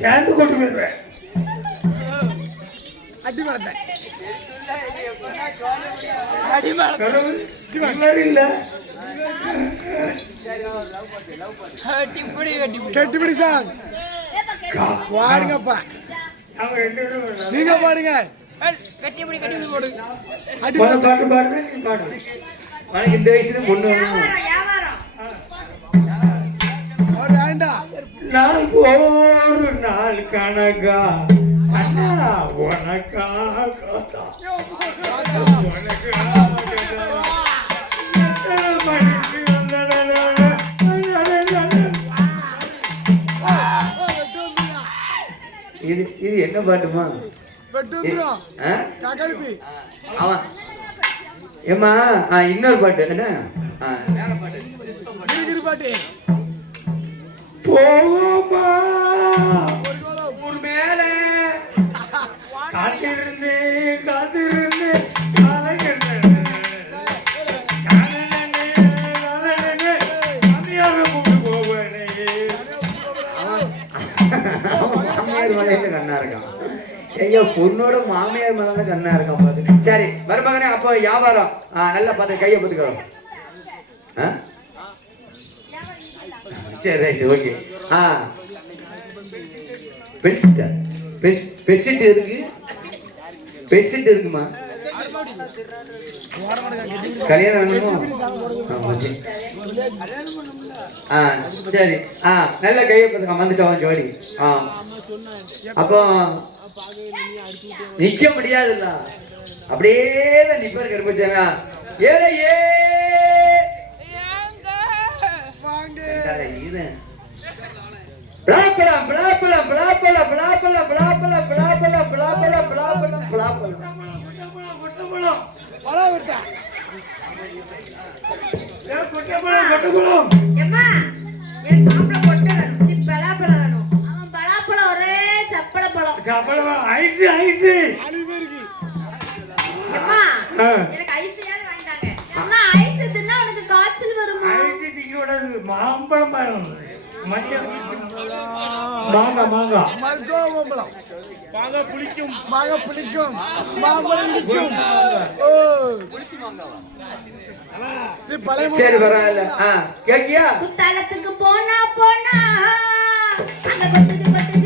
சேர்ந்து கொண்டு போயிருவேன். அடி வளர்த்தேன் இல்ல கெட்டிப்பிடி சார் பாடுங்கப்பா. நீங்க பாடுங்க. பாட்டு பாடுங்க. இந்த வயசுல பொண்ணு நான் ஒரு நாள் கணக்கா உனக்கா இது இது என்ன பாட்டுமா? அவன் ஏமா இன்னொரு பாட்டு என்ன பாட்டு போவோமா ஊர் மேல காத்திருந்து காத்திருந்து மாமியார் மலையில கண்ணா இருக்கான். ஐயா பொண்ணோட மாமியார் மலையில கண்ணா இருக்கான் பாத்து. சரி மருமகனே அப்போ வியாபாரம் நல்லா பார்த்து கையை பார்த்துக்கிறோம். சரி ரைட் ஓகே. பெட்ஷீட் எதுக்கு? பெட்ஷீட் எதுக்குமா? கல்யாணம் வேணுமோ? சரி நல்ல கையை பார்த்துக்க வந்துட்டோம் ஜோடி. அப்போ நிக்க முடியாதுல்ல, அப்படியே தான் நிப்பாரு கருப்பிச்சாங்க. ஏழையே பலாப்பழம் பலாப்பழம் பலாப்பழம் பலாப்பழம் பலாப்பழம் பலாப்பழம் பலாப்பழம் பலாப்பழம் பலாப்பழம் மாம்பழம் மாங்கா மாங்கா மாங்கா பிடிக்கும் மாங்கா பிடிக்கும் மாம்பழம் பிடிக்கும். சரி பரவாயில்ல. கேக்கியா குத்தாலத்துக்கு போனா போனா அங்க கொட்டுது கொட்டுது